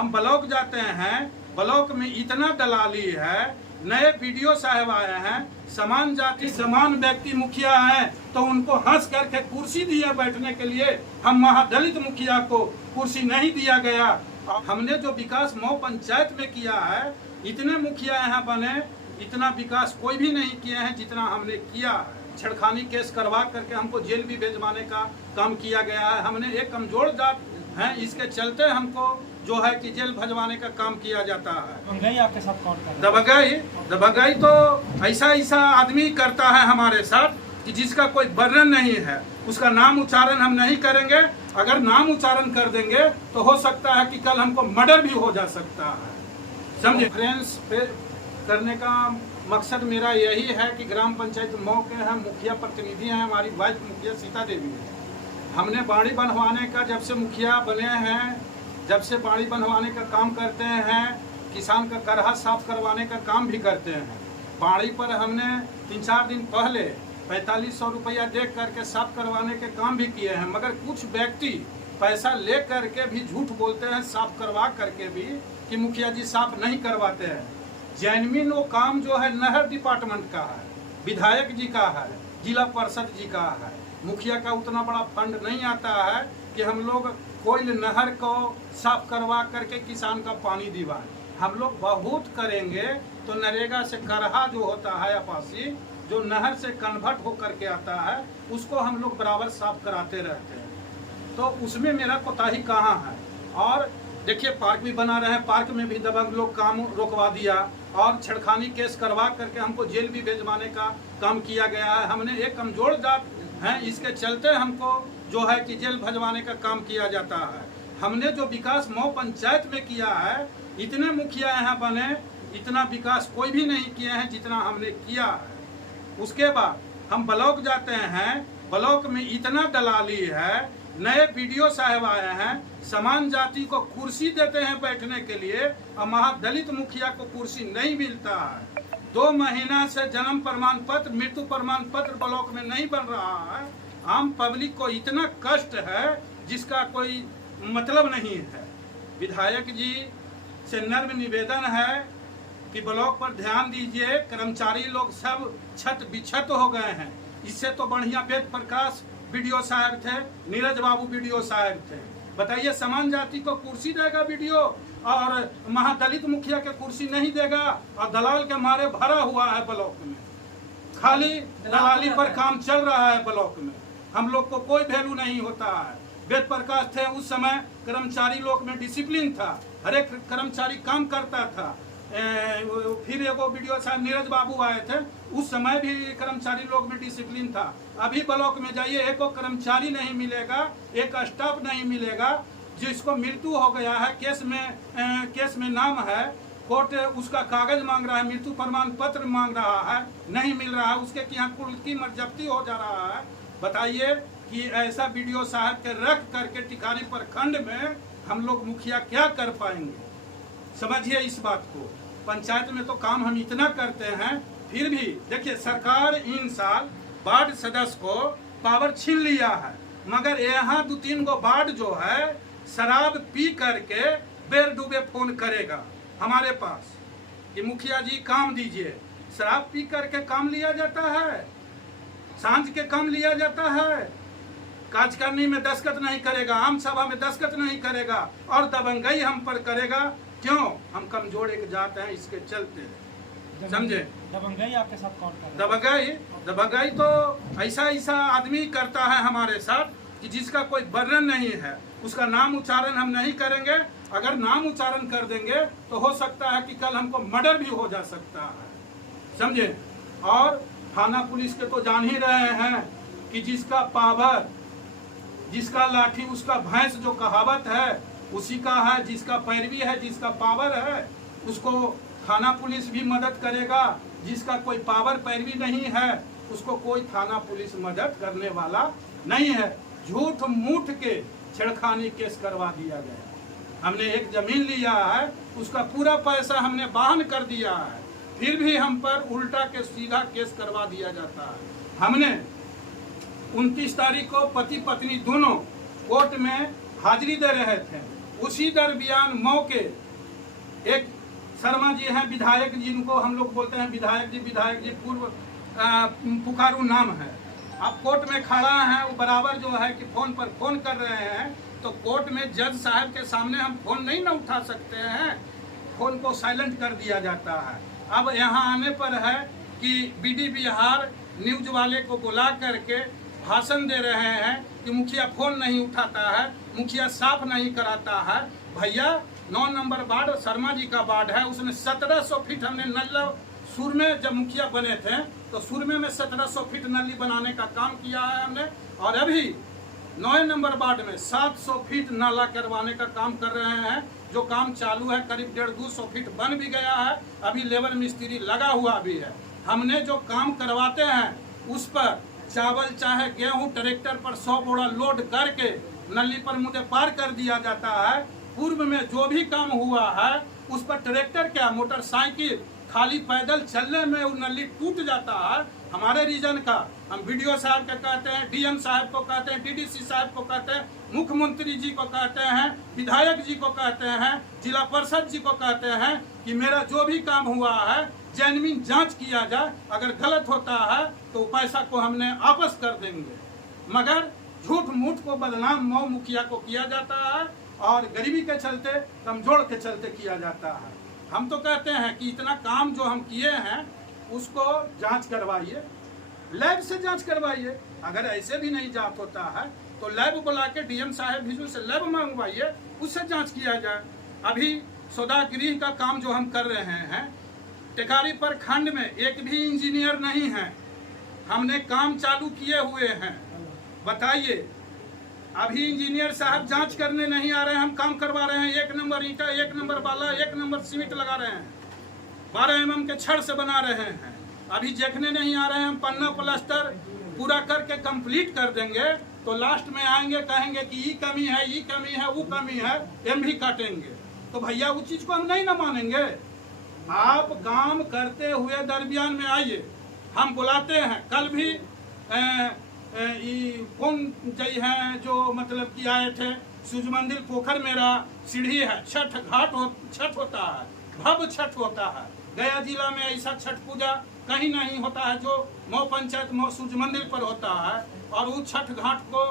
हम ब्लॉक जाते हैं, ब्लॉक में इतना दलाली है, नए वीडियो साहब आए हैं, समान जाति समान व्यक्ति मुखिया हैं तो उनको हंस करके कुर्सी दिए बैठने के लिए। हम महादलित मुखिया को कुर्सी नहीं दिया गया। हमने जो विकास मऊ पंचायत में किया है, इतने मुखिया यहाँ बने, इतना विकास कोई भी नहीं किए हैं जितना हमने किया है। छेड़खानी केस करवा करके हमको जेल भी भेजवाने का काम किया गया है। हमने एक कमजोर जात हैं, इसके चलते हमको जो है कि जेल भजवाने का काम किया जाता है। दबंगाई आपके साथ कौन कर रहा है? दबंगाई तो ऐसा आदमी करता है हमारे साथ कि जिसका कोई वर्णन नहीं है। उसका नाम उच्चारण हम नहीं करेंगे। अगर नाम उच्चारण कर देंगे तो हो सकता है कि कल हमको मर्डर भी हो जा सकता है, समझे। फ्रेंड्स करने का मकसद मेरा यही है कि ग्राम पंचायत मऊ के हम मुखिया प्रतिनिधि हैं, हमारी वाइफ मुखिया सीता देवी है। हमने बाड़ी बनवाने का जब से मुखिया बने हैं, जब से बाड़ी बनवाने का काम करते हैं, किसान का करहा साफ करवाने का काम भी करते हैं। बाड़ी पर हमने 3-4 दिन पहले 4500 रुपया दे करके साफ करवाने के काम भी किए हैं। मगर कुछ व्यक्ति पैसा ले करके भी झूठ बोलते हैं साफ करवा करके भी कि मुखिया जी साफ नहीं करवाते हैं। जेन्युइन वो काम जो है नहर डिपार्टमेंट का है, विधायक जी का है, जिला परिषद जी का है। मुखिया का उतना बड़ा फंड नहीं आता है कि हम लोग कोई नहर को साफ करवा करके किसान का पानी दिवाएं। हम लोग बहुत करेंगे तो नरेगा से करहा जो होता है अपासी, जो नहर से कन्वर्ट होकर के आता है, उसको हम लोग बराबर साफ कराते रहते हैं। तो उसमें मेरा कोताही कहाँ है। और देखिए पार्क भी बना रहे हैं, पार्क में भी दबंग लोग काम रोकवा दिया और छेड़खानी केस करवा करके हमको जेल भी भेजवाने का काम किया गया है। हमने एक कमजोर जात हैं, इसके चलते हमको जो है कि जेल भजवाने का काम किया जाता है। हमने जो विकास मऊ पंचायत में किया है, इतने मुखिया यहाँ बने, इतना विकास कोई भी नहीं किए हैं जितना हमने किया है। उसके बाद हम ब्लॉक जाते हैं, ब्लॉक में इतना दलाली है, नए वीडियो साहब आए हैं, समान जाति को कुर्सी देते हैं बैठने के लिए और महादलित मुखिया को कुर्सी नहीं मिलता है। 2 महीना से जन्म प्रमाण पत्र, मृत्यु प्रमाण पत्र ब्लॉक में नहीं बन रहा है। आम पब्लिक को इतना कष्ट है जिसका कोई मतलब नहीं है। विधायक जी से नर्म निवेदन है कि ब्लॉक पर ध्यान दीजिए। कर्मचारी लोग सब छत बिछत हो गए हैं। इससे तो बढ़िया वेद प्रकाश वीडियो साहब थे, नीरज बाबू वीडियो साहब थे। बताइए समान जाति को कुर्सी देगा वीडियो और महादलित मुखिया के कुर्सी नहीं देगा। और दलाल के मारे भरा हुआ है ब्लॉक में, खाली दलाली पर काम चल रहा है ब्लॉक में। हम लोग को कोई वैल्यू नहीं होता है। वेद प्रकाश थे उस समय, कर्मचारी लोग में डिसिप्लिन था, हर एक कर्मचारी काम करता था। फिर एगो वीडियो साहब नीरज बाबू आए थे, उस समय भी कर्मचारी लोग में डिसिप्लिन था। अभी ब्लॉक में जाइए, एक कर्मचारी नहीं मिलेगा, एक स्टाफ नहीं मिलेगा। जिसको मृत्यु हो गया है, केस में नाम है, कोर्ट उसका कागज मांग रहा है, मृत्यु प्रमाण पत्र मांग रहा है, नहीं मिल रहा है, उसके यहाँ कुल की जब्ती हो जा रहा है। बताइए कि ऐसा वीडियो साहब के रख करके टिकारी प्रखंड में हम लोग मुखिया क्या कर पाएंगे। समझिए इस बात को। पंचायत में तो काम हम इतना करते हैं, फिर भी देखिए सरकार इन साल वार्ड सदस्य को पावर छीन लिया है। मगर यहाँ 2-3 गो वार्ड जो है शराब पी करके बेर डूबे फोन करेगा हमारे पास कि मुखिया जी काम दीजिए। शराब पी करके काम लिया जाता है, सांझ के काम लिया जाता है, कार्यकारिणी में दस्तखत नहीं करेगा, आम सभा में दस्तखत नहीं करेगा और दबंगाई हम पर करेगा। क्यों? हम कमजोर एक जात हैं, इसके चलते। समझे? दबंगाई आपके साथ कौन कर रहा है? दबंगाई तो ऐसा आदमी करता है हमारे साथ कि जिसका कोई वर्णन नहीं है। उसका नाम उच्चारण हम नहीं करेंगे। अगर नाम उच्चारण कर देंगे तो हो सकता है कि कल हमको मर्डर भी हो जा सकता है, समझे। और थाना पुलिस के तो जान ही रहे हैं कि जिसका पावर, जिसका लाठी उसका भैंस, जो कहावत है उसी का है। जिसका पैरवी है, जिसका पावर है, उसको थाना पुलिस भी मदद करेगा। जिसका कोई पावर पैरवी नहीं है, उसको कोई थाना पुलिस मदद करने वाला नहीं है। झूठ मूठ के छेड़खानी केस करवा दिया गया। हमने एक जमीन लिया है, उसका पूरा पैसा हमने वाहन कर दिया है, फिर भी हम पर उल्टा के सीधा केस करवा दिया जाता है। हमने 29 तारीख को पति पत्नी दोनों कोर्ट में हाजिरी दे रहे थे। उसी दरमियान मौके एक शर्मा जी हैं विधायक, जिनको हम लोग बोलते हैं विधायक जी पूर्व पुकारू नाम है। अब कोर्ट में खड़ा है, वो बराबर जो है कि फोन पर फोन कर रहे हैं, तो कोर्ट में जज साहब के सामने हम फोन नहीं ना उठा सकते हैं, फोन को साइलेंट कर दिया जाता है। अब यहाँ आने पर है कि बीडी बिहार न्यूज वाले को बुला करके भाषण दे रहे हैं कि मुखिया फोन नहीं उठाता है, मुखिया साफ नहीं कराता है। भैया 9 नंबर वार्ड शर्मा जी का वार्ड है, उसमें 1700 फीट हमने नल्ला सुरमे जब मुखिया बने थे तो सुरमे में 1700 फीट नली बनाने का काम किया है हमने, और अभी 9 नंबर वार्ड में 700 फीट नाला करवाने का काम कर रहे हैं। जो काम चालू है, करीब 150-200 फीट बन भी गया है, अभी लेबर मिस्त्री लगा हुआ भी है। हमने जो काम करवाते हैं उस पर चावल चाहे गेहूं ट्रैक्टर पर 100 बोरा लोड करके नली पर मुझे पार कर दिया जाता है। पूर्व में जो भी काम हुआ है उस पर ट्रैक्टर क्या मोटरसाइकिल खाली पैदल चलने में वो नली टूट जाता है। हमारे रीजन का हम वीडियो साहब के कहते हैं, डीएम साहब को कहते हैं, डीडीसी साहब को कहते हैं, मुख्यमंत्री जी को कहते हैं, विधायक जी को कहते हैं, जिला परिषद जी को कहते हैं कि मेरा जो भी काम हुआ है जेन्युइन जांच किया जाए, अगर गलत होता है तो पैसा को हमने वापस कर देंगे। मगर झूठ मूठ को बदनाम मऊ मुखिया को किया जाता है और गरीबी के चलते कमजोर के चलते किया जाता है। हम तो कहते हैं कि इतना काम जो हम किए हैं उसको जांच करवाइए, लैब से जांच करवाइए। अगर ऐसे भी नहीं जांच होता है तो लैब बुला के डीएम साहब भी से लैब मंगवाइए, उससे जांच किया जाए। अभी सौदागृह का काम जो हम कर रहे हैं, टेकारी प्रखंड में एक भी इंजीनियर नहीं है, हमने काम चालू किए हुए हैं। बताइए, अभी इंजीनियर साहब जांच करने नहीं आ रहे हैं, हम काम करवा रहे हैं। 1 नंबर ईंटा, 1 नंबर बाला, 1 नंबर सीमेंट लगा रहे हैं, 12 mm के छड़ से बना रहे हैं। अभी देखने नहीं आ रहे हैं, हम पन्ना प्लास्टर पूरा करके कंप्लीट कर देंगे तो लास्ट में आएंगे कहेंगे कि ये कमी है, ये कमी है, वो कमी है, एम भी काटेंगे। तो भैया उस चीज को हम नहीं ना मानेंगे। आप काम करते हुए दरमियान में आइए, हम बुलाते हैं। कल भी कौन जय है जो मतलब कि आए थे, सूर्य मंदिर पोखर मेरा सीढ़ी है, छठ घाट छठ होता है, भव्य छठ होता है। गया जिला में ऐसा छठ पूजा कहीं नहीं होता है जो मऊ पंचायत मऊ सूर्य मंदिर पर होता है। और उस छठ घाट को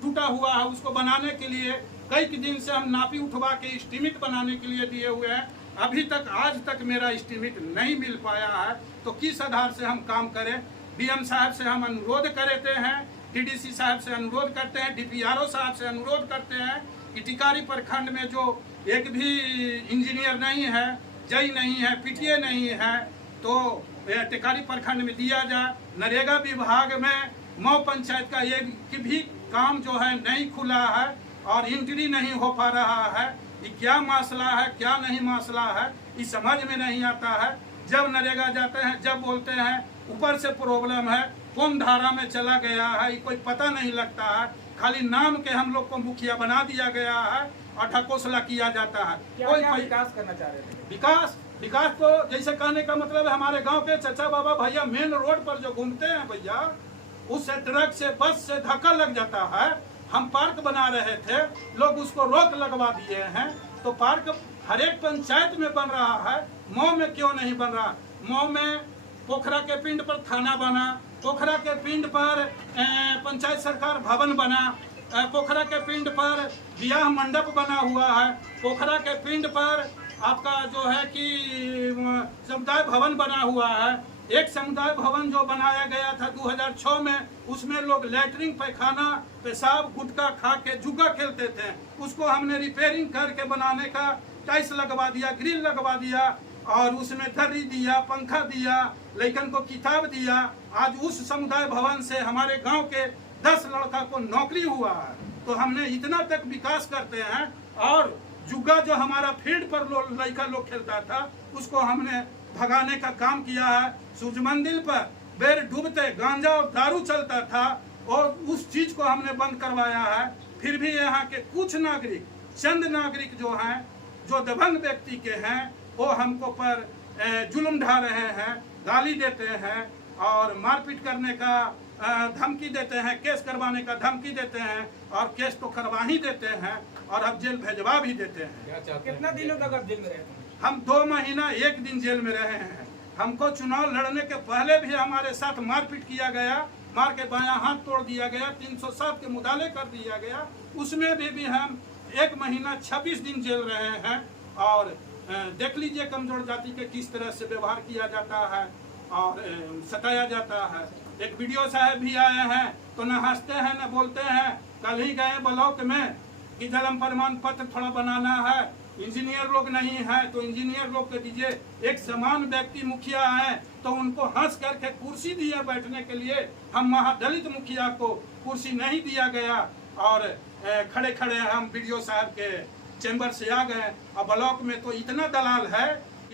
टूटा हुआ है, उसको बनाने के लिए कई दिन से हम नापी उठवा के एस्टीमेट बनाने के लिए दिए हुए हैं। अभी तक आज तक मेरा एस्टीमेट नहीं मिल पाया है, तो किस आधार से हम काम करें। डीएम साहब से हम अनुरोध करते हैं, डीडीसी साहब से अनुरोध करते हैं, डीपीआरओ साहब से अनुरोध करते हैं कि टिकारी प्रखंड में जो एक भी इंजीनियर नहीं है, जई नहीं है, पीटीए नहीं है, तो टिकारी प्रखंड में दिया जाए। नरेगा विभाग में मऊ पंचायत का एक भी काम जो है नहीं खुला है और एंट्री नहीं हो पा रहा है। ये क्या मसला है, क्या नहीं मसला है, ये समझ में नहीं आता है। जब नरेगा जाते हैं, जब बोलते हैं ऊपर से प्रॉब्लम है, कौन धारा में चला गया है, ये कोई पता नहीं लगता है। खाली नाम के हम लोग को मुखिया बना दिया गया है और ढकोसला किया जाता है। कोई विकास करना चाह रहे थे? विकास तो जैसे कहने का मतलब है, हमारे गांव के चाचा बाबा भैया मेन रोड पर जो घूमते हैं भैया, उससे ट्रक से बस से धक्का लग जाता है। हम पार्क बना रहे थे, लोग उसको रोक लगवा दिए हैं। तो पार्क हर एक पंचायत में बन रहा है, मऊ में क्यों नहीं बन रहा। मऊ में पोखरा के पिंड पर थाना बना, पोखरा के पिंड पर पंचायत सरकार भवन बना, पोखरा के पिंड पर विवाह मंडप बना हुआ है, पोखरा के पिंड पर आपका जो है कि समुदाय भवन बना हुआ है। एक समुदाय भवन जो बनाया गया था 2006 में, उसमें लोग लैटरिन पैखाना पेशाब गुटखा खा के जुआ खेलते थे, उसको हमने रिपेयरिंग करके बनाने का टाइल्स लगवा दिया, ग्रिल लगवा दिया और उसमें दरी दिया, पंखा दिया, लड़कन को किताब दिया। आज उस समुदाय भवन से हमारे गांव के 10 लड़का को नौकरी हुआ है। तो हमने इतना तक विकास करते हैं। और जुआ जो हमारा फील्ड पर लड़का लोग खेलता था, उसको हमने भगाने का काम किया है। सूर्य मंदिर पर बेर डूबते गांजा और दारू चलता था और उस चीज को हमने बंद करवाया है। फिर भी यहाँ के कुछ नागरिक, चंद नागरिक जो हैं, जो दबंग व्यक्ति के हैं, वो हमको पर जुल्म ढा रहे हैं, गाली देते हैं और मारपीट करने का धमकी देते हैं, केस करवाने का धमकी देते हैं और केस तो करवा ही देते हैं। और अब जेल भेजवा भी देते हैं। कितना दिनों तक आप जेल में रहे? हम 2 महीना 1 दिन जेल में रहे हैं। हमको चुनाव लड़ने के पहले भी हमारे साथ मारपीट किया गया, मार के बायां हाथ तोड़ दिया गया, 307 के मुदाले कर दिया गया। उसमें भी हम 1 महीना 26 दिन जेल रहे हैं। और देख लीजिए कमजोर जाति के किस तरह से व्यवहार किया जाता है और सताया जाता है। एक वीडियो साहब भी आए हैं तो न हंसते हैं न बोलते हैं। कल ही गए ब्लॉक में कि जन्म प्रमाण पत्र थोड़ा बनाना है, इंजीनियर लोग नहीं है तो इंजीनियर लोग के दीजिए। एक समान व्यक्ति मुखिया है तो उनको हंस करके कुर्सी दिए बैठने के लिए। हम महादलित मुखिया को कुर्सी नहीं दिया गया और खड़े खड़े हम वीडियो साहब के चैम्बर से आ गए। और ब्लॉक में तो इतना दलाल है